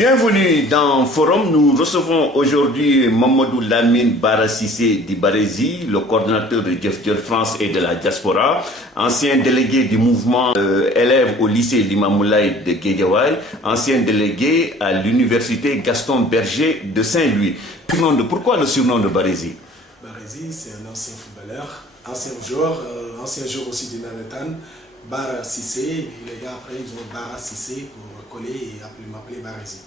Bienvenue dans Forum. Nous recevons aujourd'hui Mamadou Lamine Bara Cissé d'Ibaresi, le coordonnateur de Jëf Jël France et de la diaspora, ancien délégué du mouvement élève au lycée Limamoulaye de Guédiawaye, ancien délégué à l'université Gaston Berger de Saint-Louis. Pourquoi le surnom de Baresi? Baresi, c'est un ancien footballeur, ancien joueur aussi du Navetan. Bara Cissé, et les gars après ils ont Bara Cissé pour coller et m'appeler Baresi.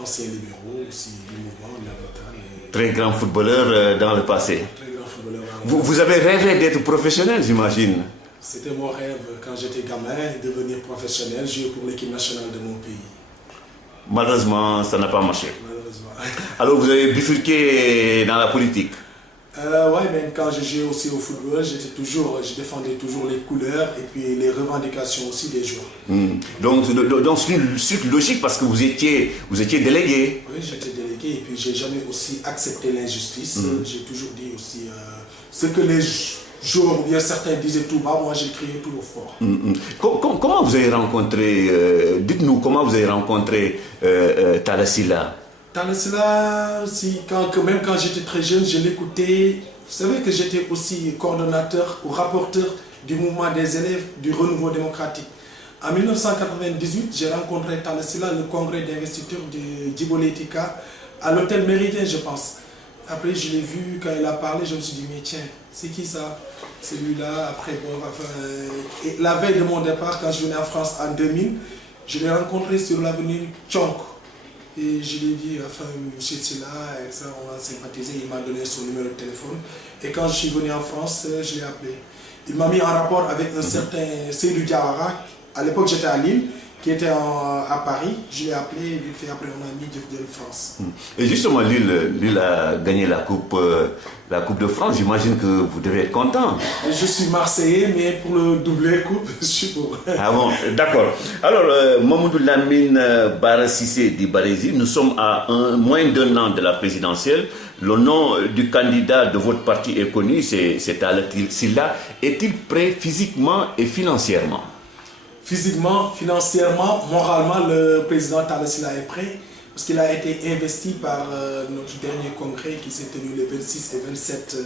Ancien libéraux aussi du mouvement Navetan. Très grand footballeur dans le passé. Très grand footballeur. Vous avez rêvé d'être professionnel, j'imagine? C'était mon rêve quand j'étais gamin, devenir professionnel, jouer pour l'équipe nationale de mon pays. Malheureusement, ça n'a pas marché. Malheureusement. Alors vous avez bifurqué dans la politique? Ouais, mais quand je jouais aussi au football, je défendais toujours les couleurs et puis les revendications aussi des joueurs. Donc c'est une suite logique parce que vous étiez délégué. Oui, j'étais délégué et puis j'ai jamais aussi accepté l'injustice. J'ai toujours dit aussi ce que les joueurs ou bien certains disaient tout bas, moi j'ai crié tout au fort. Comment vous avez rencontré, dites-nous comment vous avez rencontré Talla Sylla? Talla Sylla, même quand j'étais très jeune, je l'écoutais. Vous savez que j'étais aussi coordonnateur ou rapporteur du mouvement des élèves du renouveau démocratique. En 1998, j'ai rencontré Talla Sylla, le congrès d'investiture de Djibo Leyti Ka, à l'hôtel Méridien, je pense. Après, je l'ai vu, quand il a parlé, je me suis dit, mais tiens, c'est qui ça? Celui-là, après, bon, et la veille de mon départ, quand je venais en France en 2000, je l'ai rencontré sur l'avenue Tchonk. Et je lui ai dit, enfin, monsieur Sylla, on a sympathisé, il m'a donné son numéro de téléphone. Et quand je suis venu en France, je l'ai appelé. Il m'a mis en rapport avec un certain Seydou Diawara, à l'époque j'étais à Lille, qui était à Paris. Je l'ai appelé, vite fait, après on a mis Jëf Jël France. Et justement, Lille a gagné la coupe de France, j'imagine que vous devez être content. Je suis Marseillais, mais pour le doublé coupe, je suis pour. Ah bon, d'accord. Alors, Mamadou Lamine Bara Cissé d'Ibaresi, nous sommes à moins d'un an de la présidentielle. Le nom du candidat de votre parti est connu, c'est Talla Sylla. Est-il prêt physiquement et financièrement? Physiquement, financièrement, moralement, le président Talla Sylla est prêt. Parce qu'il a été investi par notre dernier congrès qui s'est tenu le 26 et 27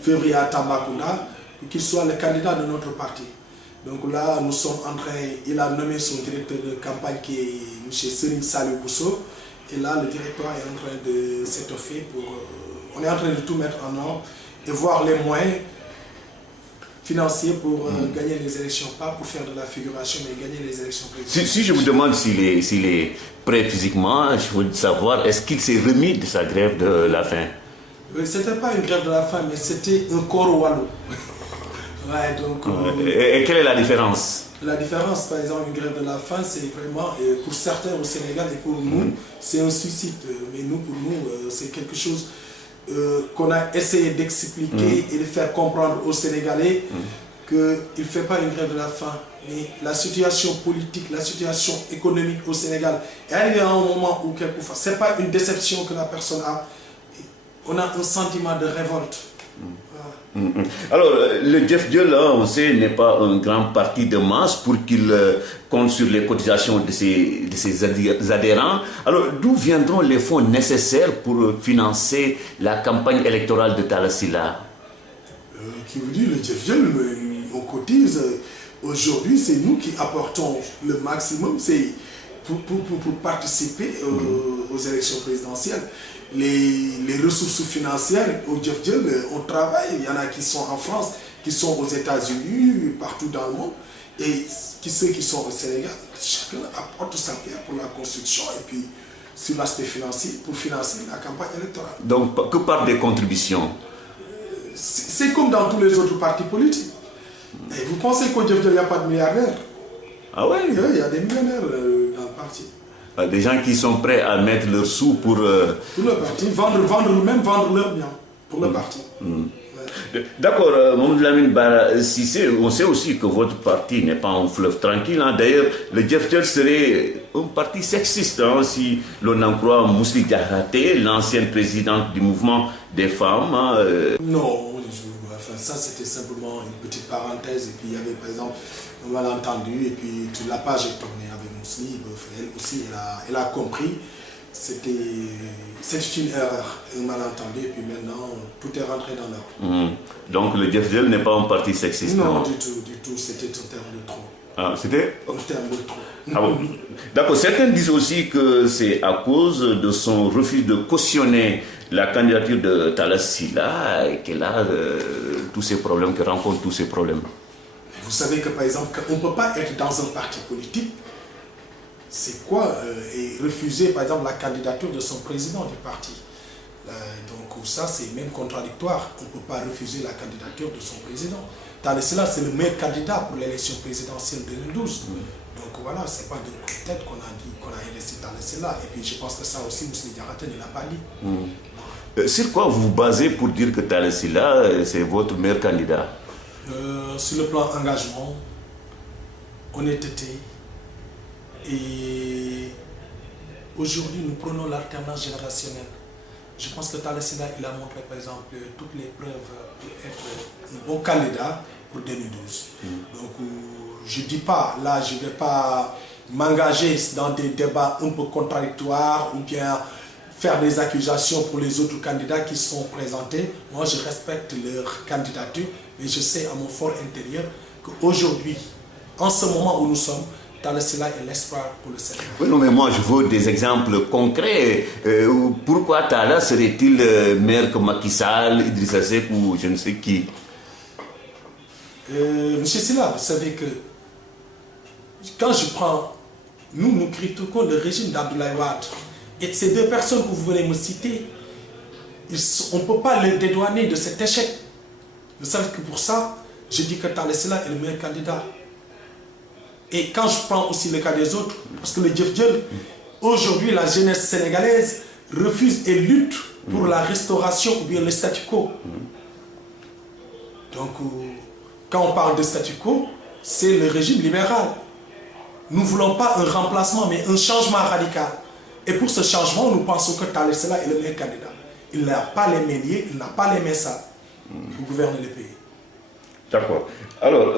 février à Tambacounda, pour qu'il soit le candidat de notre parti. Donc là, nous sommes en train, il a nommé son directeur de campagne qui est M. Serigne Saliou Bousso. Et là, le directoire est en train de s'étoffer on est en train de tout mettre en ordre et voir les moyens financiers pour gagner les élections, pas pour faire de la figuration, mais gagner les élections présidentielles. Si je vous demande s'il est prêt physiquement, je veux savoir, est-ce qu'il s'est remis de sa grève de la faim? Ce n'était pas une grève de la faim, mais c'était un corps wallou. Ouais, donc, et quelle est la différence? La différence, par exemple, une grève de la faim, c'est vraiment, pour certains au Sénégal et pour nous, c'est un suicide. Mais nous, pour nous, c'est quelque chose qu'on a essayé d'expliquer et de faire comprendre aux Sénégalais qu'il ne fait pas une grève de la faim. Mais la situation politique, la situation économique au Sénégal est arrivée à un moment où quelquefois, ce n'est pas une déception que la personne a. On a un sentiment de révolte. Alors, le Jëf Jël, on sait, n'est pas un grand parti de masse pour qu'il compte sur les cotisations de ses adhérents. Alors, d'où viendront les fonds nécessaires pour financer la campagne électorale de Talla Sylla? Qui vous dit, le Jëf Jël, on cotise. Aujourd'hui, c'est nous qui apportons le maximum pour participer aux élections présidentielles. Les ressources financières au Jëf Jël, on travaille. Il y en a qui sont en France, qui sont aux États-Unis, partout dans le monde. Et ceux qui sont au Sénégal, chacun apporte sa pierre pour la construction et puis sur l'aspect financier pour financer la campagne électorale. Donc, que par des contributions? C'est comme dans tous les autres partis politiques. Et vous pensez qu'au Jëf Jël, il n'y a pas de milliardaires? Ah ouais? Il y a des millionnaires dans le parti. Des gens qui sont prêts à mettre leurs sous pour le parti, vendre leurs biens pour le parti. D'accord, Mamadou Lamine Bara Cissé, on sait aussi que votre parti n'est pas un fleuve tranquille. D'ailleurs, le Jëf Jël serait un parti sexiste si l'on en croit Mously Diakhaté, l'ancienne présidente du mouvement des femmes. Non, ça c'était simplement une petite parenthèse. Et puis il y avait par exemple un malentendu et puis la page est tournée avec Mously. Elle aussi, elle a compris c'était une erreur, un malentendu, et puis maintenant, tout est rentré dans l'ordre. Donc le Jefjel n'est pas un parti sexiste? Non, du tout, c'était un terme de trop. Ah, c'était Un terme de trop. Ah bon. D'accord, certains disent aussi que c'est à cause de son refus de cautionner la candidature de Talla Sylla qu'elle a tous ces problèmes, qu'elle rencontre tous ces problèmes. Vous savez que par exemple, on ne peut pas être dans un parti politique, c'est quoi, et refuser par exemple la candidature de son président du parti. Donc ça c'est même contradictoire, on ne peut pas refuser la candidature de son président. Talla Sylla c'est le meilleur candidat pour l'élection présidentielle 2012. Donc voilà, c'est pas de tête qu'on a dit qu'on a investi Talla Sylla. Et puis je pense que ça aussi, Mously Diakhaté ne l'a pas dit. Sur quoi vous vous basez pour dire que Talla Sylla c'est votre meilleur candidat? Sur le plan engagement, honnêteté, et aujourd'hui nous prenons l'alternance générationnelle. Je pense que Talla Sylla il a montré par exemple toutes les preuves pour être un bon candidat pour 2012. Donc je ne dis pas, là je ne vais pas m'engager dans des débats un peu contradictoires ou bien faire des accusations pour les autres candidats qui sont présentés. Moi je respecte leur candidature, mais je sais à mon fort intérieur qu'aujourd'hui, en ce moment où nous sommes, Talla Sylla est l'espoir pour le Sénégal. Oui, non, mais moi je veux des exemples concrets. Pourquoi Talla serait-il meilleur que Macky Sall, Idrissa Seck ou je ne sais qui? Monsieur Sylla, vous savez que quand je prends, nous critiquons le régime d'Abdoulaye Wade. Et ces deux personnes que vous venez me citer, on ne peut pas les dédouaner de cet échec. Vous savez que pour ça, je dis que Talla Sylla est le meilleur candidat. Et quand je prends aussi le cas des autres, parce que le Jefjel, aujourd'hui la jeunesse sénégalaise refuse et lutte pour la restauration ou bien le statu quo. Donc quand on parle de statu quo, c'est le régime libéral. Nous ne voulons pas un remplacement, mais un changement radical. Et pour ce changement, nous pensons que Talla Sylla est le meilleur candidat. Il n'a pas les mains liées, il n'a pas les mains sales pour gouverner le pays. D'accord. Alors,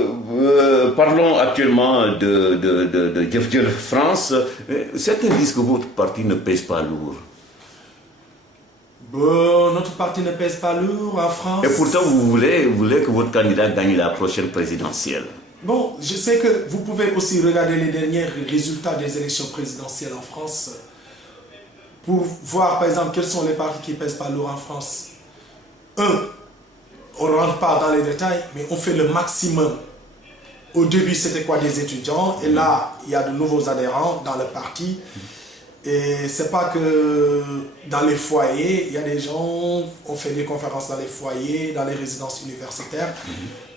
parlons actuellement de Jefjel France. Certains disent que votre parti ne pèse pas lourd. Bon, notre parti ne pèse pas lourd en France. Et pourtant, vous voulez que votre candidat gagne la prochaine présidentielle. Bon, je sais que vous pouvez aussi regarder les derniers résultats des élections présidentielles en France pour voir, par exemple, quels sont les partis qui ne pèsent pas lourd en France. On ne rentre pas dans les détails, mais on fait le maximum. Au début, c'était quoi, des étudiants, et là, il y a de nouveaux adhérents dans le parti. Et c'est pas que dans les foyers, il y a des gens, on fait des conférences dans les foyers, dans les résidences universitaires.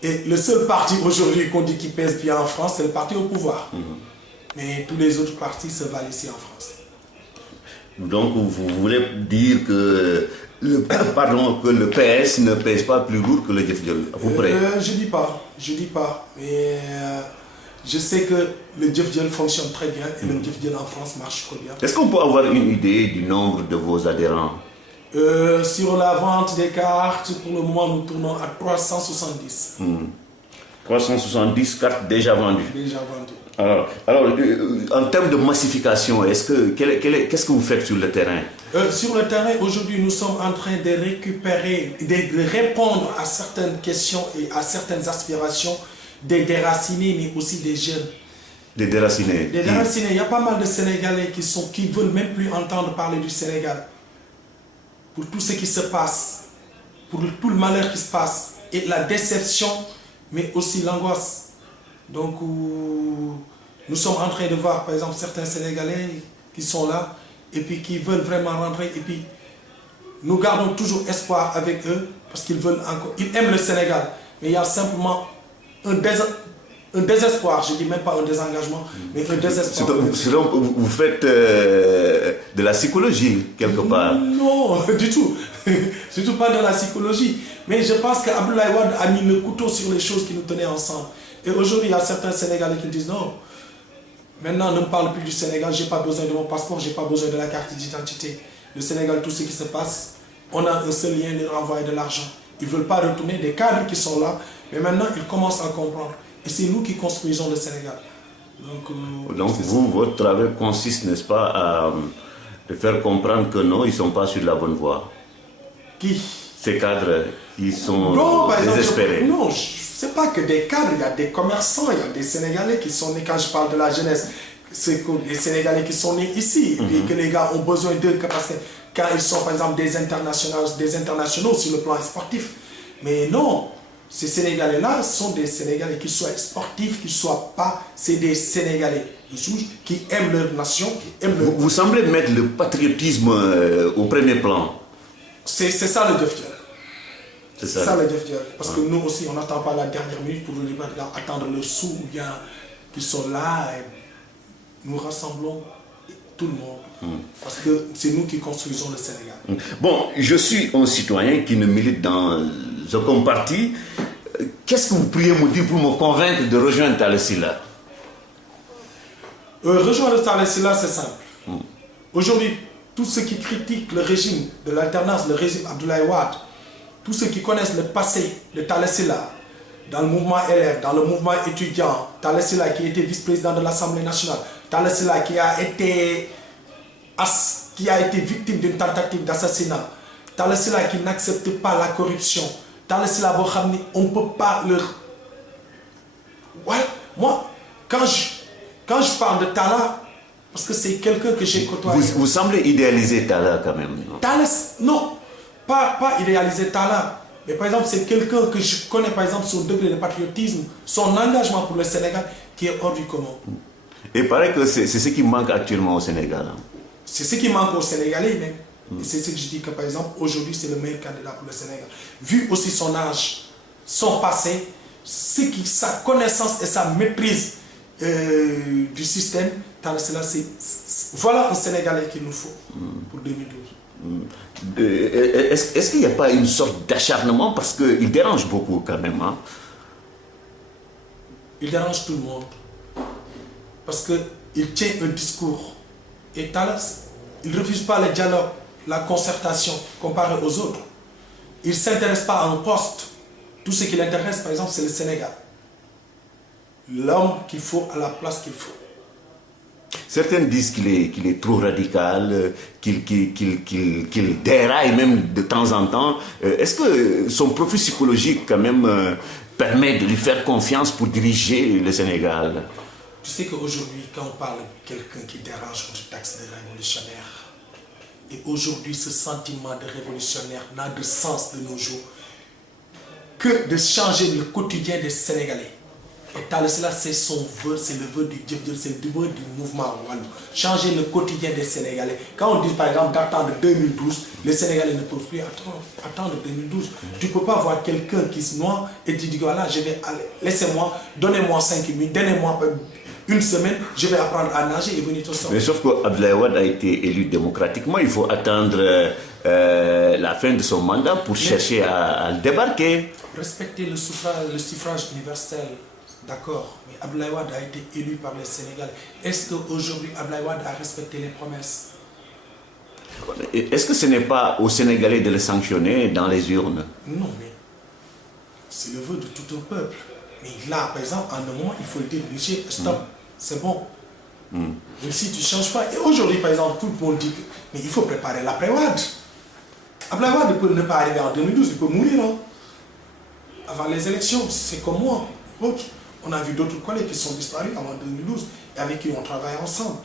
Et le seul parti aujourd'hui qu'on dit qui pèse bien en France, c'est le parti au pouvoir. Mais tous les autres partis se valent ici en France. Donc vous voulez dire que le PS ne pèse pas plus lourd que le Jefjel, à peu près? Je dis pas. Mais je sais que le Jefjel fonctionne très bien et le Jefjel en France marche très bien. Est-ce qu'on peut avoir une idée du nombre de vos adhérents? Sur la vente des cartes, pour le moment, nous tournons à 370. 370 cartes déjà vendues. Déjà vendues. Alors, en termes de massification, qu'est-ce que vous faites sur le terrain? Sur le terrain, aujourd'hui, nous sommes en train de récupérer, de répondre à certaines questions et à certaines aspirations des déracinés, mais aussi des jeunes. Des déracinés? Des déracinés. Il y a pas mal de Sénégalais qui ne veulent même plus entendre parler du Sénégal. Pour tout ce qui se passe, pour tout le malheur qui se passe, et la déception, mais aussi l'angoisse. Donc, nous sommes en train de voir, par exemple, certains Sénégalais qui sont là, et puis qui veulent vraiment rentrer, et puis nous gardons toujours espoir avec eux, parce qu'ils veulent encore, ils aiment le Sénégal, mais il y a simplement un désespoir, je ne dis même pas un désengagement, mais un désespoir. Vous faites de la psychologie, quelque part? Non, du tout. Surtout pas de la psychologie. Mais je pense qu'Abdoulaye Wade a mis le couteau sur les choses qui nous tenaient ensemble. Et aujourd'hui, il y a certains Sénégalais qui disent non, maintenant ne me parle plus du Sénégal, je n'ai pas besoin de mon passeport, je n'ai pas besoin de la carte d'identité. Le Sénégal, tout ce qui se passe, on a un seul lien, de renvoyer de l'argent. Ils ne veulent pas retourner, des cadres qui sont là, mais maintenant ils commencent à comprendre. Et c'est nous qui construisons le Sénégal. Donc vous, votre travail consiste, n'est-ce pas, De faire comprendre que non, ils ne sont pas sur la bonne voie. Qui? Ces cadres, ils sont Non, par exemple, désespérés. non, c'est pas que des cadres, il y a des commerçants, il y a des Sénégalais qui sont nés, quand je parle de la jeunesse, c'est que des Sénégalais qui sont nés ici, et que les gars ont besoin d'eux parce que quand ils sont par exemple des internationaux sur le plan sportif. Mais non, ces Sénégalais-là sont des Sénégalais qui soient sportifs, qui ne soient pas, c'est des Sénégalais qui aiment leur nation, qui aiment leur... Vous semblez mettre le patriotisme au premier plan. C'est ça le Def Diol. C'est ça le Def Diol. Parce que nous aussi, on n'attend pas la dernière minute pour attendre le sou ou bien qu'ils sont là et nous rassemblons tout le monde. Parce que c'est nous qui construisons le Sénégal. Bon, je suis un citoyen qui ne milite dans aucun parti. Qu'est-ce que vous pourriez me dire pour me convaincre de rejoindre Talla Sylla? Rejoindre Talla Sylla, c'est simple. Aujourd'hui, tous ceux qui critiquent le régime de l'alternance, le régime Abdoulaye Wade, tous ceux qui connaissent le passé de Talla Sylla, dans le mouvement LR, dans le mouvement étudiant, Talla Sylla qui était vice-président de l'Assemblée nationale, Talla Sylla qui a été victime d'une tentative d'assassinat, Talla Sylla qui n'accepte pas la corruption, Talla Sylla, on ne peut pas leur... Ouais, moi, quand je parle de Talla, parce que c'est quelqu'un que j'ai côtoyé. Vous semblez idéaliser Talla quand même, non? Talla, non, pas idéaliser Talla. Mais par exemple, c'est quelqu'un que je connais, par exemple, son degré de patriotisme, son engagement pour le Sénégal, qui est hors du commun. Et il paraît que c'est ce qui manque actuellement au Sénégal. Hein. C'est ce qui manque aux Sénégalais même. Et c'est ce que je dis que, par exemple, aujourd'hui, c'est le meilleur candidat pour le Sénégal. Vu aussi son âge, son passé, sa connaissance et sa maîtrise du système, voilà un Sénégalais qu'il nous faut pour 2012. Est-ce qu'il n'y a pas une sorte d'acharnement parce qu'il dérange beaucoup quand même, hein? Il dérange tout le monde parce qu'il tient un discours et Talla, il ne refuse pas le dialogue, la concertation comparé aux autres. Il ne s'intéresse pas à un poste. Tout ce qui l'intéresse, par exemple, c'est le Sénégal. L'homme qu'il faut à la place qu'il faut. Certains disent qu'il est trop radical, qu'il déraille même de temps en temps. Est-ce que son profil psychologique quand même permet de lui faire confiance pour diriger le Sénégal? Tu sais qu'aujourd'hui, quand on parle de quelqu'un qui dérange, on te taxe de révolutionnaire. Et aujourd'hui, ce sentiment de révolutionnaire n'a de sens de nos jours que de changer le quotidien des Sénégalais. Et Talla Sylla, c'est son vœu, c'est le vœu du Def Diol, c'est le vœu du mouvement Wallu. Changer le quotidien des Sénégalais. Quand on dit par exemple d'attendre 2012, les Sénégalais ne peuvent plus attendre 2012. Tu ne peux pas voir quelqu'un qui se noie et tu dis voilà, je vais aller, laissez-moi, donnez-moi 5 minutes, donnez-moi une semaine, je vais apprendre à nager et venir te sortir. Mais sauf que Abdoulaye Wade a été élu démocratiquement, il faut attendre la fin de son mandat pour chercher à le débarquer. Respecter le suffrage universel. D'accord, mais Abdoulaye Wade a été élu par les Sénégalais. Est-ce qu'aujourd'hui, Abdoulaye Wade a respecté les promesses? Est-ce que ce n'est pas aux Sénégalais de le sanctionner dans les urnes? Non, mais c'est le vœu de tout un peuple. Mais là, par exemple, en un moment, il faut le dire, monsieur, stop, c'est bon. Même si tu ne changes pas. Et aujourd'hui, par exemple, tout le monde dit que mais il faut préparer l'après-Wade. Abdoulaye Wade peut ne pas arriver en 2012, il peut mourir. Hein. Avant les élections, c'est comme moi. Donc, on a vu d'autres collègues qui sont disparus avant 2012 et avec qui on travaille ensemble.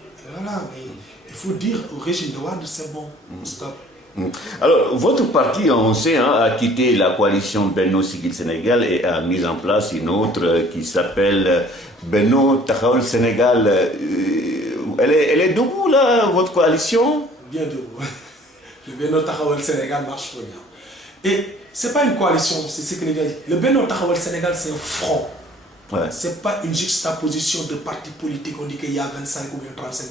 Et voilà, mais il faut dire au régime de Wade, c'est bon, stop. Alors, votre parti, on sait, hein, a quitté la coalition Benno Siggil Sénégal et a mis en place une autre qui s'appelle Benno Taxawal Sénégal. Elle est debout, là, votre coalition? Bien debout. Le Benno Taxawal Sénégal marche très bien. Et ce n'est pas une coalition, c'est ce que les gars disent. Le Benno Taxawal Sénégal, c'est un front. Ouais. Ce n'est pas une juxtaposition de partis politiques, on dit qu'il y a 25 ou bien 35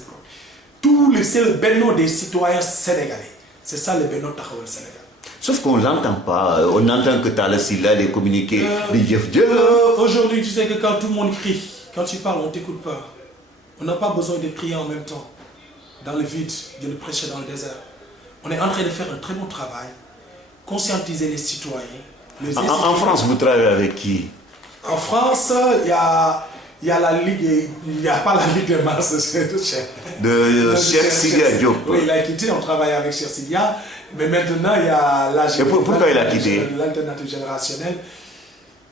c'est le Benno des citoyens sénégalais. C'est ça le Benno Taxawal Sénégal. Sauf qu'on ne l'entend pas. On entend que Talla Sylla, les communiqués, les Def Diol. Aujourd'hui, tu sais que quand tout le monde crie, quand tu parles, on ne t'écoute pas. On n'a pas besoin de crier en même temps. Dans le vide, de le prêcher dans le désert. On est en train de faire un très bon travail. Conscientiser les citoyens. En France, vous travaillez avec qui? En France, il y a il y a la Ligue, il n'y a pas la Ligue de Mars de Cheikh Sidia Diop. Oui, il a quitté, on travaille avec Cheikh Sidia, mais maintenant il y a l'AG. Et pourquoi il a quitté? L'alternative générationnelle.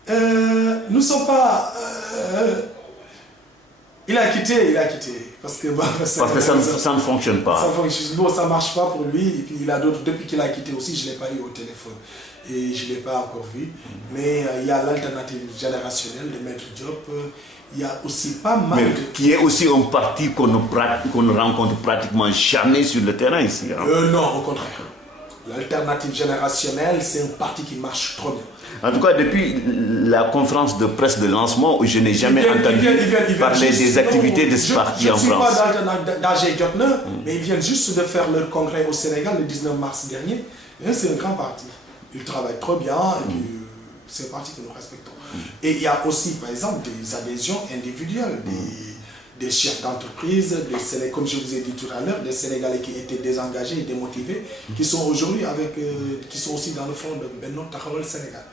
Nous ne sommes pas... il a quitté, parce que ça ne fonctionne pas. Ça ne marche pas pour lui, et puis il a d'autres, depuis qu'il a quitté aussi, je ne l'ai pas eu au téléphone, et je ne l'ai pas encore vu, mais il y a l'alternative générationnelle de Maître Diop, il y a aussi pas mal qui est aussi un parti qu'on ne rencontre pratiquement jamais sur le terrain ici. Non, au contraire. L'alternative générationnelle, c'est un parti qui marche trop bien. En tout cas, depuis la conférence de presse de lancement, je n'ai jamais entendu parler des activités de ce parti en France. Je ne suis pas d'AG Diop, mais ils viennent juste de faire leur congrès au Sénégal le 19 mars dernier. C'est un grand parti. Ils travaillent trop bien et c'est un parti que nous respectons. Et il y a aussi, par exemple, des adhésions individuelles, des chefs d'entreprise, comme je vous ai dit tout à l'heure, des Sénégalais qui étaient désengagés et démotivés, qui sont aujourd'hui qui sont aussi dans le front de Benno Taxawal Sénégal.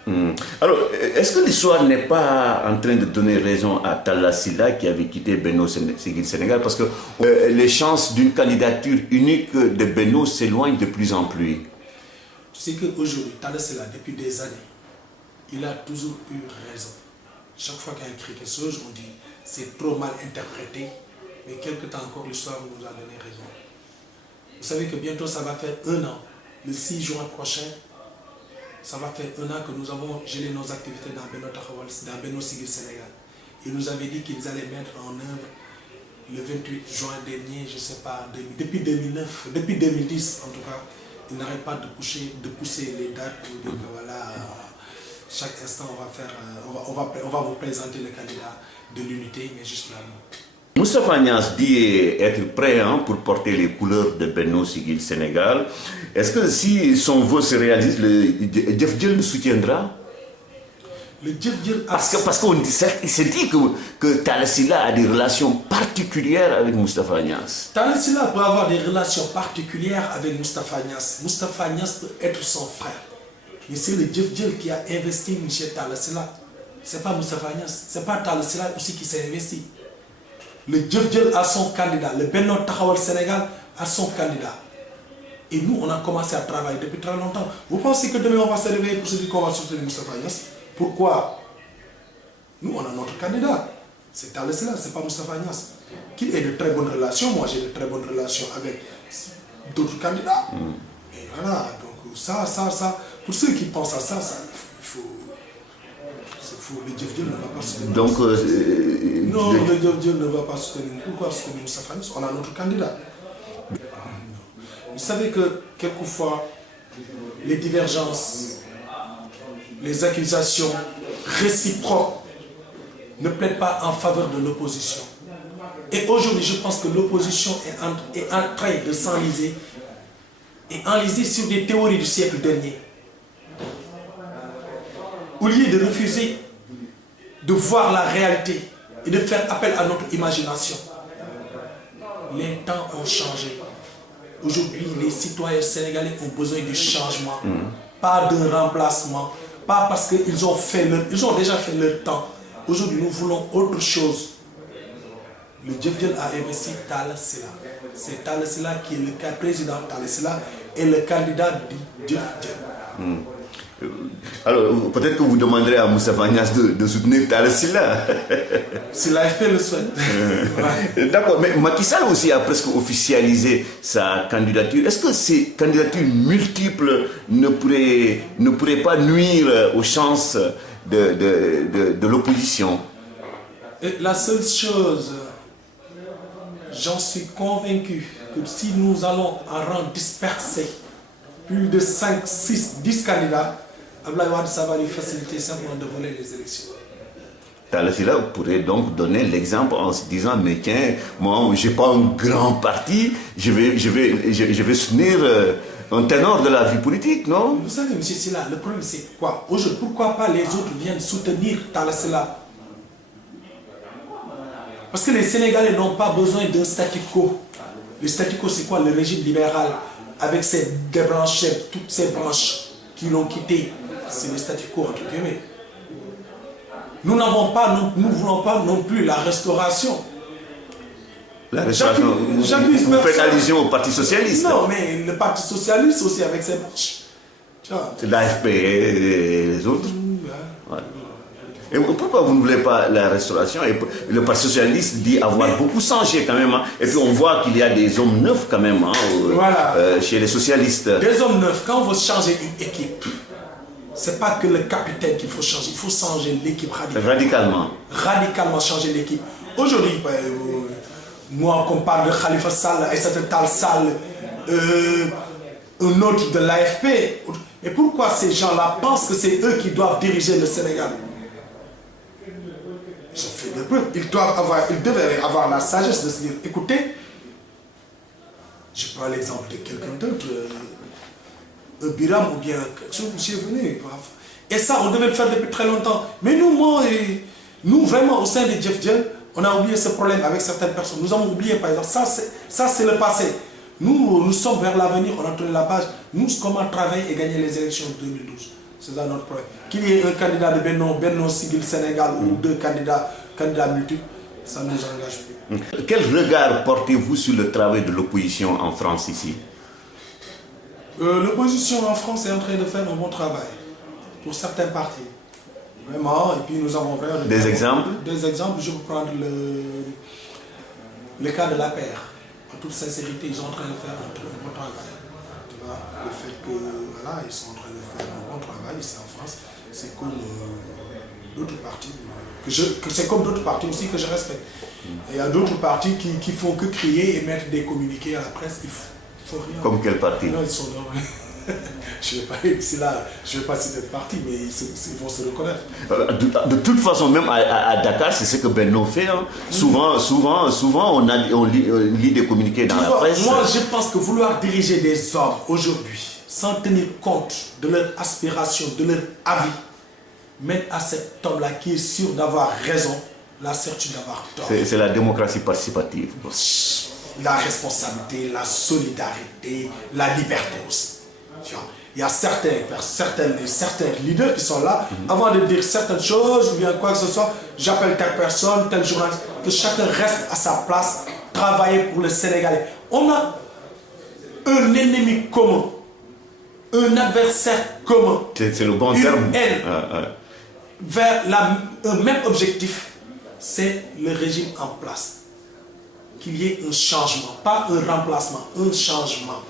Alors, est-ce que l'histoire n'est pas en train de donner raison à Talla Sylla qui avait quitté Benno Siggil Sénégal, parce que les chances d'une candidature unique de Benno s'éloignent de plus en plus? Tu sais qu'aujourd'hui, Talla Sylla, depuis des années, il a toujours eu raison. Chaque fois qu'il y a écrit quelque chose, on dit c'est trop mal interprété, mais quelque temps encore, l'histoire nous a donné raison. Vous savez que bientôt, ça va faire 1 an. Le 6 juin prochain, ça va faire 1 an que nous avons gelé nos activités dans Benno Siggil Sénégal. Ils nous avaient dit qu'ils allaient mettre en œuvre le 28 juin dernier, je ne sais pas, depuis 2009, depuis 2010 en tout cas, ils n'arrêtent pas de pousser les dates pour dire que voilà, chaque instant on va vous présenter le candidat de l'unité, mais juste là non. Moustapha Niasse dit être prêt pour porter les couleurs de Benno Siggil Sénégal. Est-ce que si son vœu se réalise, le Djef Djel le soutiendra? Le Djef Djel parce qu'on s'est dit que Talla Sylla a des relations particulières avec Moustapha Niasse. Talla Sylla peut avoir des relations particulières avec Moustapha Niasse. Moustapha Niasse peut être son frère. Mais c'est le Djef Djel qui a investi M. Talla Sylla. Ce n'est pas Moustapha Niasse. Ce n'est pas Talla Sylla aussi qui s'est investi. Le Djef Djel a son candidat. Le Benno Taxawal Sénégal a son candidat. Et nous, on a commencé à travailler depuis très longtemps. Vous pensez que demain, on va se réveiller pour se dire qu'on va soutenir Moustapha Niasse? Pourquoi? Nous, on a notre candidat. C'est Talla Sylla, ce n'est pas Moustapha Niasse. Qu'il ait de très bonnes relations. Moi, j'ai de très bonnes relations avec d'autres candidats. Et voilà, donc ça, pour ceux qui pensent à ça, il faut... Le Djef Djel ne va pas soutenir. Donc, non, le Djef Djel ne va pas soutenir. Pourquoi soutenir Moustapha Niasse? On a notre candidat. Vous savez que quelquefois, les divergences, les accusations réciproques ne plaident pas en faveur de l'opposition. Et aujourd'hui, je pense que l'opposition est en train de s'enliser et enliser sur des théories du siècle dernier. Au lieu de refuser de voir la réalité et de faire appel à notre imagination. Les temps ont changé. Aujourd'hui, les citoyens sénégalais ont besoin du changement, pas d'un remplacement, pas parce qu'ils ont déjà fait leur temps. Aujourd'hui, nous voulons autre chose. Le Djef Djel a investi Talla Sylla. C'est Talla Sylla qui est le président Talla Sylla et le candidat du Djef Djel. Alors, peut-être que vous demanderez à Moustapha Niasse de soutenir Talla Sylla. Si l'AFP le souhaite. D'accord, mais Macky Sall aussi a presque officialisé sa candidature. Est-ce que ces candidatures multiples ne pourraient pas nuire aux chances de l'opposition? La seule chose, j'en suis convaincu, que si nous allons en rang dispersé, plus de 5, 6, 10 candidats, Abdoulaye Wade, ça va lui faciliter simplement de voler les élections. Talla Sylla pourrait donc donner l'exemple en se disant, mais tiens, moi, je n'ai pas un grand parti, je vais soutenir un ténor de la vie politique, non? Vous savez, M. Sylla, le problème c'est quoi? Aujourd'hui, pourquoi pas les autres viennent soutenir Talla Sylla? Parce que les Sénégalais n'ont pas besoin d'un statu quo. Le statu quo, c'est quoi? Le régime libéral, avec ses débranchés, toutes ces branches qui l'ont quitté. C'est le statu quo, entre guillemets. nous n'avons pas, nous ne voulons pas non plus la restauration. La restauration, vous faites allusion au Parti Socialiste. Non, mais le Parti Socialiste aussi avec ses marches. L'AFP et les autres. Ouais. Et pourquoi vous ne voulez pas la restauration? Et le Parti Socialiste dit avoir beaucoup changé quand même. Hein. Et puis on voit qu'il y a des hommes neufs quand même hein, voilà. Chez les socialistes. Des hommes neufs, quand on veut changer une équipe, c'est pas que le capitaine qu'il faut changer, il faut changer l'équipe radicalement. Radicalement changer l'équipe. Aujourd'hui, moi, on parle de Khalifa Sall, Aïssata Tall Sall, un autre de l'AFP. Et pourquoi ces gens-là pensent que c'est eux qui doivent diriger le Sénégal? Ils ont fait des preuves. Ils devaient avoir la sagesse de se dire, écoutez, je prends l'exemple de quelqu'un d'autre, Biram ou bien quelque chose, monsieur est venu. Et ça, on devait le faire depuis très longtemps. Mais nous vraiment, au sein des Djefdjel, on a oublié ce problème avec certaines personnes. Nous avons oublié, par exemple, ça c'est le passé. Nous sommes vers l'avenir, on a tourné la page. Nous, comment travailler et gagner les élections de 2012. C'est ça notre problème. Qu'il y ait un candidat de Benno Sigil Sénégal ou deux candidats multiples, ça ne nous engage plus. Quel regard portez-vous sur le travail de l'opposition en France ici? L'opposition en France est en train de faire un bon travail pour certains partis. Vraiment, et puis nous avons vraiment... Des exemples? Des exemples, je vais prendre le cas de la paire. En toute sincérité, ils sont en train de faire un bon travail. Tu vois, le fait que, voilà, ils sont en train de faire un bon travail ici en France, c'est comme d'autres partis, c'est comme d'autres partis aussi que je respecte. Et il y a d'autres partis qui font que crier et mettre des communiqués à la presse, il faut rien. Comme quel parti? Non, ils sont là. Je ne vais pas citer de parti, mais ils vont se reconnaître. De toute façon, même à Dakar, c'est ce que Benno fait. Hein. Souvent, on lit des communiqués dans la presse. Moi, je pense que vouloir diriger des hommes aujourd'hui, sans tenir compte de leurs aspirations, de leur avis, même à cet homme-là qui est sûr d'avoir raison, la certitude d'avoir tort. C'est la démocratie participative. La responsabilité, la solidarité, la liberté aussi. Il y a certains leaders qui sont là, avant de dire certaines choses ou bien quoi que ce soit, j'appelle telle personne, tel journaliste, que chacun reste à sa place, travailler pour le Sénégalais. On a un ennemi commun, un adversaire commun. C'est le bon terme. Vers un même objectif, c'est le régime en place. Qu'il y ait un changement, pas un remplacement, un changement.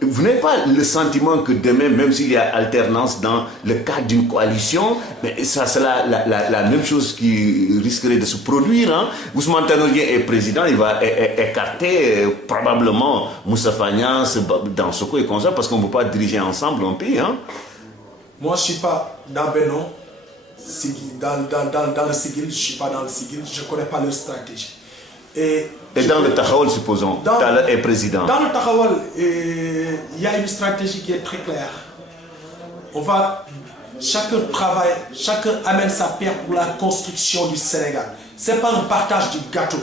Vous n'avez pas le sentiment que demain, même s'il y a alternance dans le cadre d'une coalition, mais ça c'est la même chose qui risquerait de se produire. Hein? Ousmane Tanor Dieng est président, il va écarter probablement Moustapha Niasse, Dansokho et comme ça, parce qu'on ne peut pas diriger ensemble un pays. Hein? Moi, je ne suis pas dans Benno, dans le Sigil, je ne suis pas dans le Sigil, je ne connais pas leur stratégie. Et dans le Taxawal, supposons, Talla est président. Dans le Taxawal, il y a une stratégie qui est très claire. Chacun travaille, chacun amène sa pierre pour la construction du Sénégal. Ce n'est pas un partage du gâteau.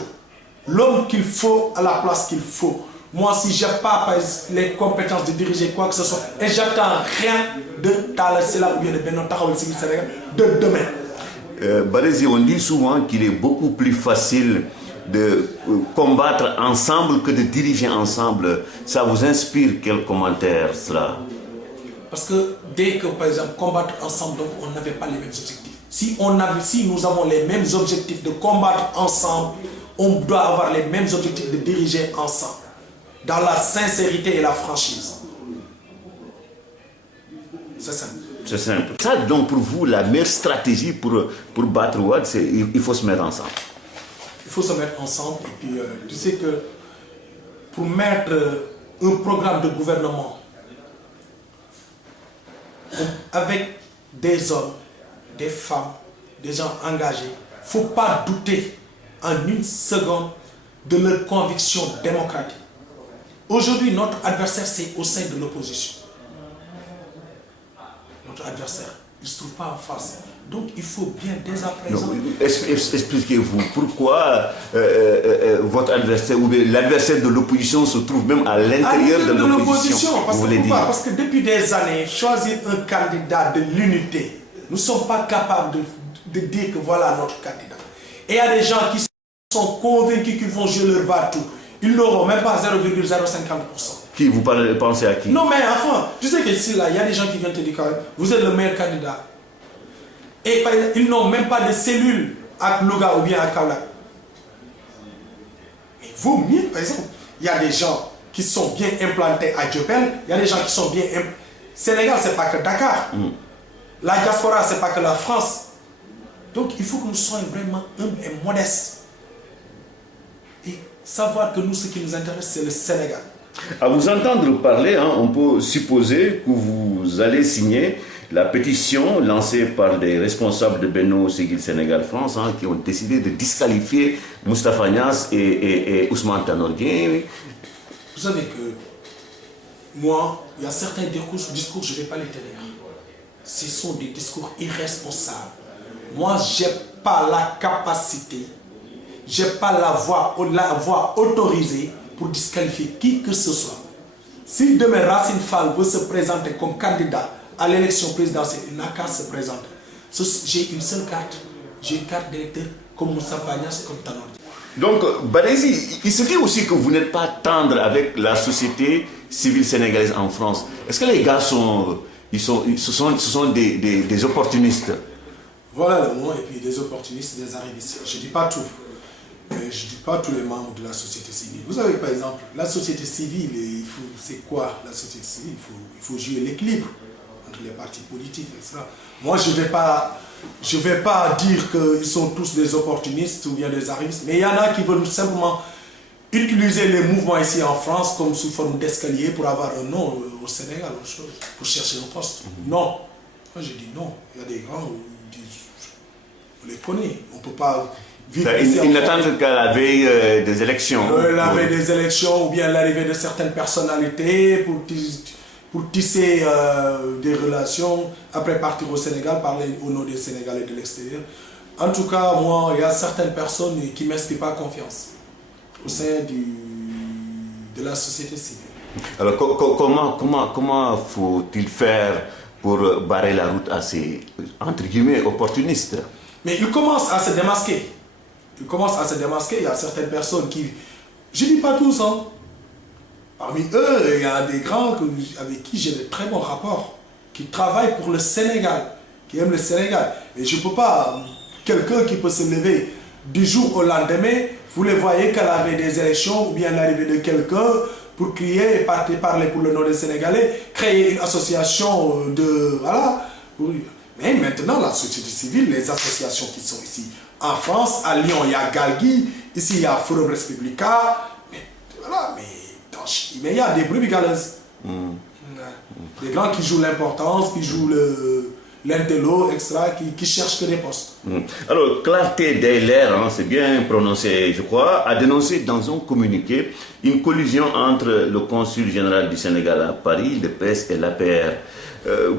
L'homme qu'il faut à la place qu'il faut. Moi, si je n'ai pas les compétences de diriger quoi que ce soit, et j'attends rien de Talla Sylla ou bien de Benno Taxawal Sigil Sénégal de demain. Barézy, on dit souvent qu'il est beaucoup plus facile de combattre ensemble que de diriger ensemble. Ça vous inspire quel commentaire cela? Parce que dès que, par exemple, combattre ensemble, donc, on n'avait pas les mêmes objectifs. Si nous avons les mêmes objectifs de combattre ensemble, on doit avoir les mêmes objectifs de diriger ensemble, dans la sincérité et la franchise. C'est simple. C'est simple. Ça, donc, pour vous, la meilleure stratégie pour battre Wade, c'est il faut se mettre ensemble. Il faut se mettre ensemble. Et puis, tu sais que pour mettre un programme de gouvernement avec des hommes, des femmes, des gens engagés, il ne faut pas douter en une seconde de leur conviction démocratique. Aujourd'hui, notre adversaire, c'est au sein de l'opposition. Notre adversaire, il ne se trouve pas en face. Donc il faut bien dès à présent... Expliquez-vous pourquoi votre adversaire ou l'adversaire de l'opposition se trouve même à l'intérieur de l'opposition. Parce que depuis des années, choisir un candidat de l'unité, nous ne sommes pas capables de dire que voilà notre candidat. Et il y a des gens qui sont convaincus qu'ils vont jouer leur va-tout. Ils n'auront même pas 0,050%. Qui vous pensez à qui? Non mais enfin, tu sais que ici là, il y a des gens qui viennent te dire quand même, vous êtes le meilleur candidat. Et ils n'ont même pas de cellules à Louga ou bien à Kaolack. Mais vaut mieux, par exemple, il y a des gens qui sont bien implantés à Diopel, il y a des gens qui sont bien implantés. Sénégal, c'est pas que Dakar. La diaspora, c'est pas que la France. Donc il faut que nous soyons vraiment humbles et modestes. Et savoir que nous, ce qui nous intéresse, c'est le Sénégal. À vous entendre parler, hein, on peut supposer que vous allez signer la pétition lancée par des responsables de Benno Siggil Sénégal France, hein, qui ont décidé de disqualifier Moustapha Niasse et Ousmane Tanor Dieng. Vous savez que moi, il y a certains discours, je ne vais pas les tenir. Ce sont des discours irresponsables. Moi, je n'ai pas la capacité, je n'ai pas la voix autorisée pour disqualifier qui que ce soit. Si demain Racine Fall veut se présenter comme candidat à l'élection présidentielle, il n'a qu'à se présenter. J'ai une seule carte. J'ai une carte d'électeur comme Moustapha Niasse, comme Tanor Dieng. Donc, Barézy, il se dit aussi que vous n'êtes pas tendre avec la société civile sénégalaise en France. Est-ce que les gars sont des opportunistes? Voilà le mot, et puis des opportunistes, des arrivistes. Je ne dis pas tout. Je ne dis pas tous les membres de la société civile. Vous savez, par exemple, la société civile, c'est quoi la société civile? Il faut jouer l'équilibre entre les partis politiques, etc. Moi, je ne vais pas dire qu'ils sont tous des opportunistes ou bien des arrivistes, mais il y en a qui veulent simplement utiliser les mouvements ici en France comme sous forme d'escalier pour avoir un nom au Sénégal, pour chercher un poste. Non. Moi, je dis non. Il y a des grands, on les connaît. On ne peut pas... Ils n'attendent qu'à la veille des élections. La veille des élections ou bien l'arrivée de certaines personnalités pour tisser des relations, après partir au Sénégal, parler au nom des Sénégalais de l'extérieur. En tout cas, moi, il y a certaines personnes qui ne m'inspirent pas confiance au sein de la société civile. Alors comment faut-il faire pour barrer la route à ces, entre guillemets, opportunistes? Mais ils commencent à se démasquer. Ils commencent à se démasquer. Il y a certaines personnes qui... Je ne dis pas tous, hein. Parmi eux, il y a des grands avec qui j'ai de très bons rapports, qui travaillent pour le Sénégal, qui aiment le Sénégal. Et je ne peux pas... Quelqu'un qui peut se lever du jour au lendemain, vous les voyez qu'à la veille des élections, ou bien l'arrivée de quelqu'un, pour crier et parler pour le nom des Sénégalais, créer une association de... Voilà. Mais maintenant, la société civile, les associations qui sont ici, en France, à Lyon, il y a Galgui, ici, il y a Forum Respublica, mais voilà, mais il y a des brebis galeuses. Des gens qui jouent l'importance, qui jouent l'intello, etc., qui cherchent que des postes. Alors, Clarté Dayler, hein, c'est bien prononcé, je crois, a dénoncé dans un communiqué une collusion entre le consul général du Sénégal à Paris, le PS et l'APR.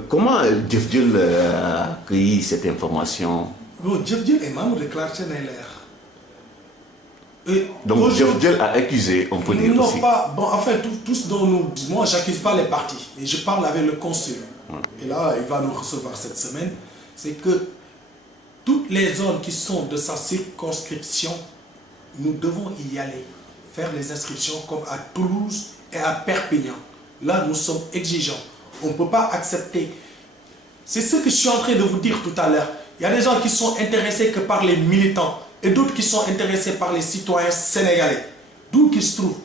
Comment Jeff Diel a accueilli cette information? Bon, Jeff Diel est membre de Clarté Dayler. Donc Jeff Diel a accusé, on peut dire aussi. Non, pas. Bon, enfin, tous dont nous. Moi, j'accuse pas les partis, mais je parle avec le consul. Et là, il va nous recevoir cette semaine. C'est que toutes les zones qui sont de sa circonscription, nous devons y aller, faire les inscriptions comme à Toulouse et à Perpignan. Là, nous sommes exigeants. On ne peut pas accepter. C'est ce que je suis en train de vous dire tout à l'heure. Il y a des gens qui sont intéressés que par les militants et d'autres qui sont intéressés par les citoyens sénégalais. D'où qu'ils se trouvent.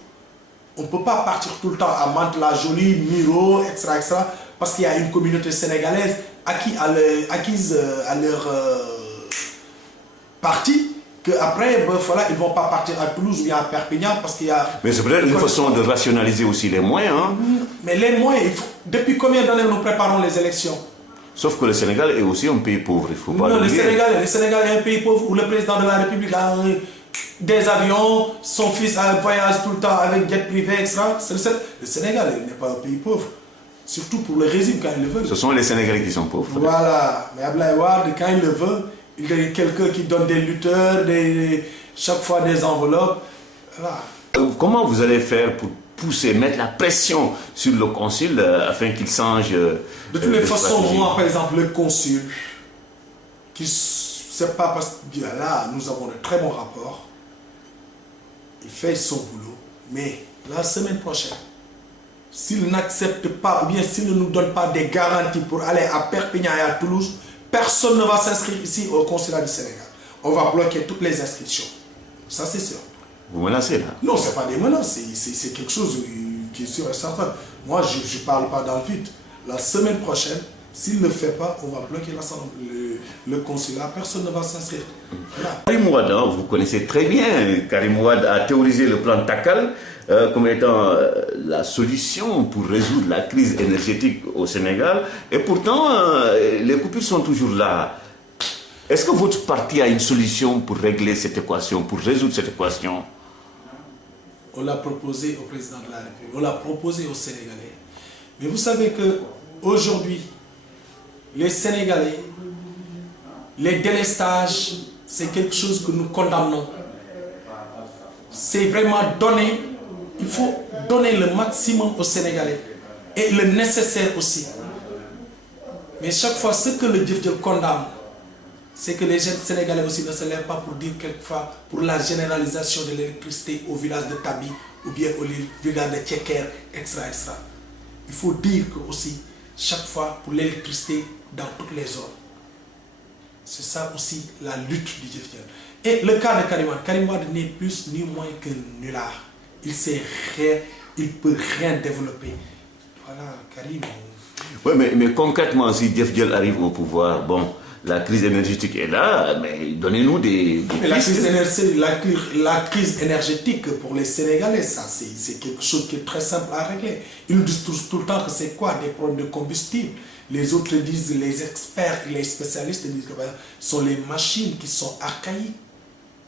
On ne peut pas partir tout le temps à Mantes-la-Jolie, Miro, etc., etc., parce qu'il y a une communauté sénégalaise acquise à leur parti, qu'après, voilà, ils ne vont pas partir à Toulouse ou bien à Perpignan parce qu'il y a... Mais c'est peut-être une façon de rationaliser aussi les moyens. Hein? Mais les moyens, depuis combien d'années nous préparons les élections? Sauf que le Sénégal est aussi un pays pauvre, il faut pas non, l'oublier. Le Sénégal est un pays pauvre où le président de la République a des avions, son fils voyage tout le temps avec jet privé, etc. Le Sénégal n'est pas un pays pauvre. Surtout pour le régime quand il le veut. Ce sont les Sénégalais qui sont pauvres. Voilà. Mais Abdoulaye Wade, quand il le veut, il y a quelqu'un qui donne des lutteurs, chaque fois des enveloppes. Voilà. Comment vous allez faire pour pousser, mettre la pression sur le consul afin qu'il change de toutes les façons, moi, par exemple, le consul, c'est c'est pas parce que là, nous avons de très bons rapports. Il fait son boulot. Mais la semaine prochaine, s'il n'accepte pas, ou bien s'il ne nous donne pas des garanties pour aller à Perpignan et à Toulouse, personne ne va s'inscrire ici au consulat du Sénégal. On va bloquer toutes les inscriptions. Ça, c'est sûr. Vous menacez là? Non, ce n'est pas des menaces, c'est quelque chose qui est sûr et certain. Moi, je ne parle pas dans le vide. La semaine prochaine, s'il ne le fait pas, on va bloquer le consulat, personne ne va s'inscrire. Voilà. Karim Wade, hein, vous connaissez très bien. Karim Wade a théorisé le plan Takal comme étant la solution pour résoudre la crise énergétique au Sénégal. Et pourtant, les coupures sont toujours là. Est-ce que votre parti a une solution pour régler cette équation, pour résoudre cette équation? On l'a proposé au président de la République, on l'a proposé aux Sénégalais. Mais vous savez qu'aujourd'hui, les Sénégalais, les délestages, c'est quelque chose que nous condamnons. C'est vraiment donner, il faut donner le maximum aux Sénégalais et le nécessaire aussi. Mais chaque fois, ce que le Dieu condamne, c'est que les jeunes Sénégalais aussi ne se lèvent pas pour dire quelquefois pour la généralisation de l'électricité au village de Tabi ou bien au village de Tcheker, etc., etc. Il faut dire que aussi, chaque fois pour l'électricité dans toutes les zones. C'est ça aussi la lutte du Dieu. Et le cas de Karim Wade n'est plus ni moins que nulard. Il sait rien, il ne peut rien développer. Voilà, Karim. Oui, mais concrètement, si Dief arrive au pouvoir, bon, la crise énergétique est là, mais donnez-nous des la crise énergétique pour les Sénégalais, ça c'est quelque chose qui est très simple à régler. Ils nous disent tout le temps que c'est quoi? Des problèmes de combustible. Les autres disent, les experts, les spécialistes disent que ce sont les machines qui sont archaïques.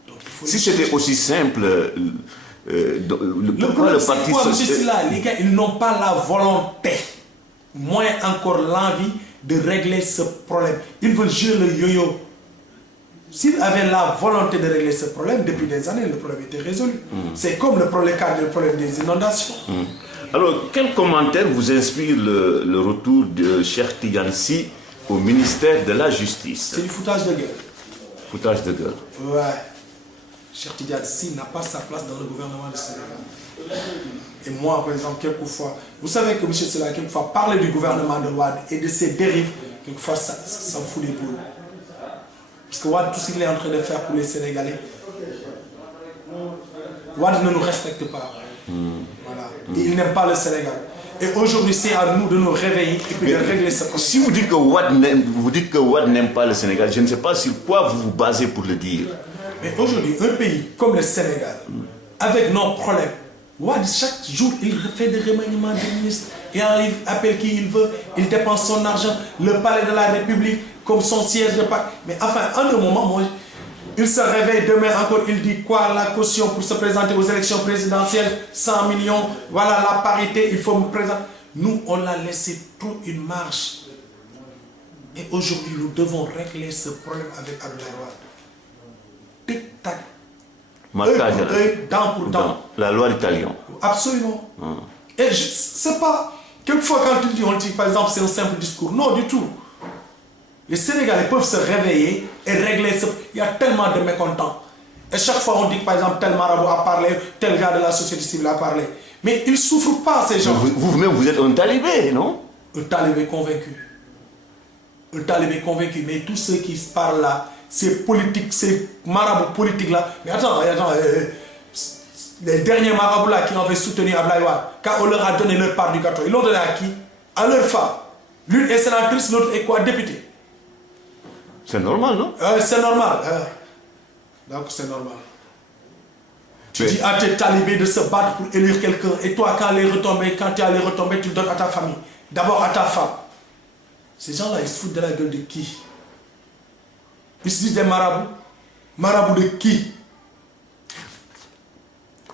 Donc, il faut si c'était aussi simple, pourquoi le parti social... Les gars, ils n'ont pas la volonté, moins encore l'envie de régler ce problème. Ils veulent jouer le yo-yo. S'ils avaient la volonté de régler ce problème, depuis des années, le problème était résolu. C'est comme le problème des inondations. Alors, quel commentaire vous inspire le retour de Cheikh Tidiane Sy au ministère de la Justice? C'est du foutage de gueule. Foutage de gueule. Ouais. Cheikh Tidiane Sy n'a pas sa place dans le gouvernement du Sénégal. Et moi, par exemple, quelquefois, vous savez que M. Sela, quelquefois, parler du gouvernement de Wade et de ses dérives, quelquefois, ça me fout des boules. Parce que Wade, tout ce qu'il est en train de faire pour les Sénégalais, Wade ne nous respecte pas. Voilà. Et il n'aime pas le Sénégal. Et aujourd'hui, c'est à nous de nous réveiller et puis de régler ce problème. Si vous dites que Wade n'aime pas le Sénégal, je ne sais pas sur quoi vous vous basez pour le dire. Mais aujourd'hui, un pays comme le Sénégal, avec nos problèmes, Wade, chaque jour, il fait des remaniements de ministres, il appelle qui il veut, il dépense son argent, le palais de la République comme son siège de parti. Mais enfin, en un moment, moi, il se réveille demain encore, il dit quoi? La caution pour se présenter aux élections présidentielles, 100 millions, voilà la parité, il faut me présenter. Nous, on l'a laissé trop une marche. Et aujourd'hui, nous devons régler ce problème avec Abdoulaye Wade. Tic-tac. Dent pour dent. La loi d'Italian. Absolument. Et c'est pas... Quelquefois, quand on dit, par exemple, c'est un simple discours. Non, du tout. Les Sénégalais peuvent se réveiller et régler ce... Il y a tellement de mécontents. Et chaque fois, on dit, par exemple, tel marabout a parlé, tel gars de la société civile a parlé. Mais ils ne souffrent pas, ces gens. Vous-même, vous êtes un talibé, non? Un talibé convaincu. Un talibé convaincu. Mais tous ceux qui parlent là, ces politiques, ces marabouts politiques là. Mais attends, les derniers marabouts là qui avaient soutenu Abdoulaye Wade, quand on leur a donné leur part du gâteau, ils l'ont donné à qui? À leur femme. L'une est sénatrice, l'autre est quoi? Députée. C'est normal, non? C'est normal. Donc c'est normal. Tu dis à tes talibés de se battre pour élire quelqu'un. Et toi, quand tu as les retombées, tu le donnes à ta famille. D'abord à ta femme. Ces gens-là, ils se foutent de la gueule de qui? Ils se disent des marabouts. Marabouts de qui?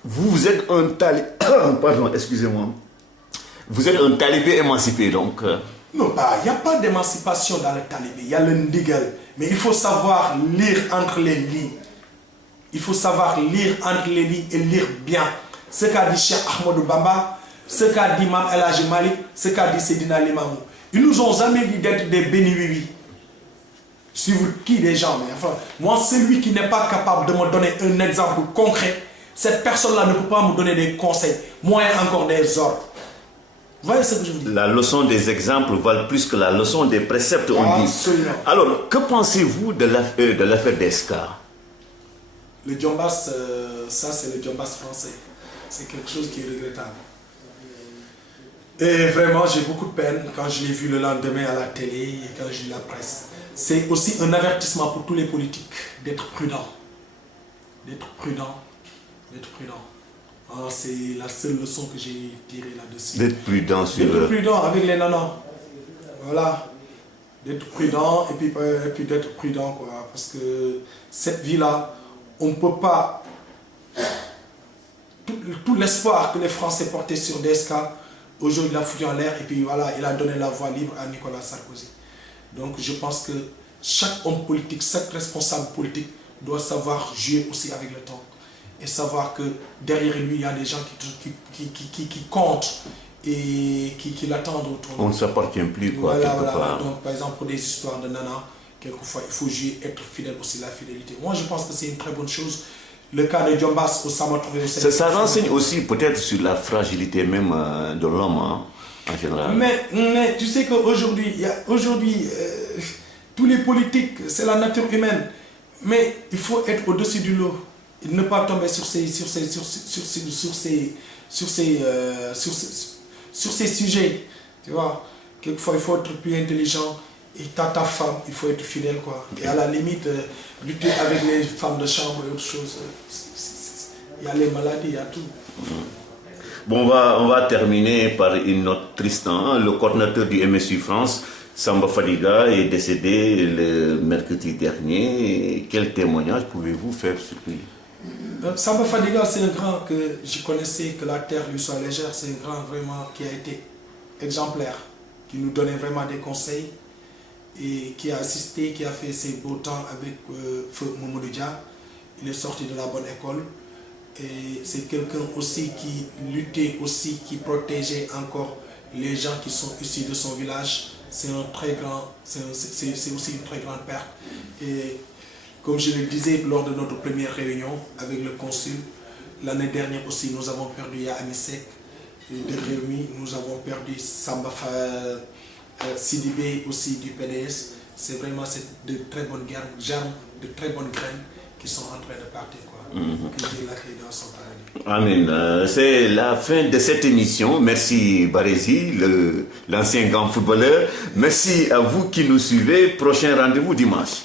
Vous êtes un talibé... Pardon, excusez-moi. Vous êtes un talibé émancipé, donc... Non, il n'y a pas d'émancipation dans le talibé. Il y a le ndigal. Mais il faut savoir lire entre les lignes. Il faut savoir lire entre les lignes et lire bien. Ce qu'a dit Cheikh Ahmadou Bamba, ce qu'a dit Mam El Hadji Malick, ce qu'a dit Seydina Limamou. Ils nous ont jamais dit d'être des béni-oui-oui. Suivre qui des gens, mais enfin, moi, celui qui n'est pas capable de me donner un exemple concret, cette personne-là ne peut pas me donner des conseils, moins encore des ordres. Vous voyez ce que je veux dire? La leçon des exemples valent plus que la leçon des préceptes, on dit. Absolument. Alors, que pensez-vous de l'affaire d'Esca? Le Djombas, ça c'est le Djombas français. C'est quelque chose qui est regrettable. Et vraiment, j'ai beaucoup de peine quand je l'ai vu le lendemain à la télé et quand j'ai lu la presse. C'est aussi un avertissement pour tous les politiques d'être prudents. D'être prudents. D'être prudents. C'est la seule leçon que j'ai tirée là-dessus. D'être prudent sur... D'être prudent avec les nanas. Voilà. D'être prudent et puis d'être prudent, quoi. Parce que cette vie-là, on ne peut pas... Tout l'espoir que les Français portaient sur DSK, aujourd'hui il a foutu en l'air et puis voilà, il a donné la voie libre à Nicolas Sarkozy. Donc je pense que chaque homme politique, chaque responsable politique doit savoir jouer aussi avec le temps. Et savoir que derrière lui, il y a des gens qui comptent et qui l'attendent autour. On ne s'appartient plus, quoi. Voilà. Donc, par exemple, pour des histoires de nana, quelquefois, il faut jouer, être fidèle aussi, la fidélité. Moi, je pense que c'est une très bonne chose. Le cas de Djombas, ça m'a trouvé aussi... Ça renseigne aussi peut-être sur la fragilité même de l'homme, hein, en général. Mais tu sais qu'aujourd'hui, tous les politiques, c'est la nature humaine. Mais il faut être au-dessus du lot. Ne pas tomber sur ces sujets, tu vois. Quelquefois, il faut être plus intelligent. Et ta femme, il faut être fidèle, quoi. Et à la limite, lutter avec les femmes de chambre et autre chose. Il y a les maladies, il y a tout. Bon, on va terminer par une note triste. Hein. Le coordinateur du MSU France, Samba Fadiga, est décédé le mercredi dernier. Quel témoignage pouvez-vous faire sur lui? Samba Fadiga, c'est un grand que je connaissais, que la terre lui soit légère. C'est un grand vraiment qui a été exemplaire, qui nous donnait vraiment des conseils et qui a assisté, qui a fait ses beaux temps avec Feu Mamadou Dia. Il est sorti de la bonne école et c'est quelqu'un aussi qui luttait aussi, qui protégeait encore les gens qui sont issus de son village. C'est un très grand, c'est aussi une très grande perte. Et comme je le disais lors de notre première réunion avec le consul, l'année dernière aussi, nous avons perdu Yahamisek de Réumi, nous avons perdu Samba Sidibé aussi du PDS. C'est vraiment de très bonnes germes, de très bonnes graines qui sont en train de partir. Que Dieu l'accueille dans son paradis. Amen. C'est la fin de cette émission. Merci Barézy, l'ancien grand footballeur. Merci à vous qui nous suivez. Prochain rendez-vous dimanche.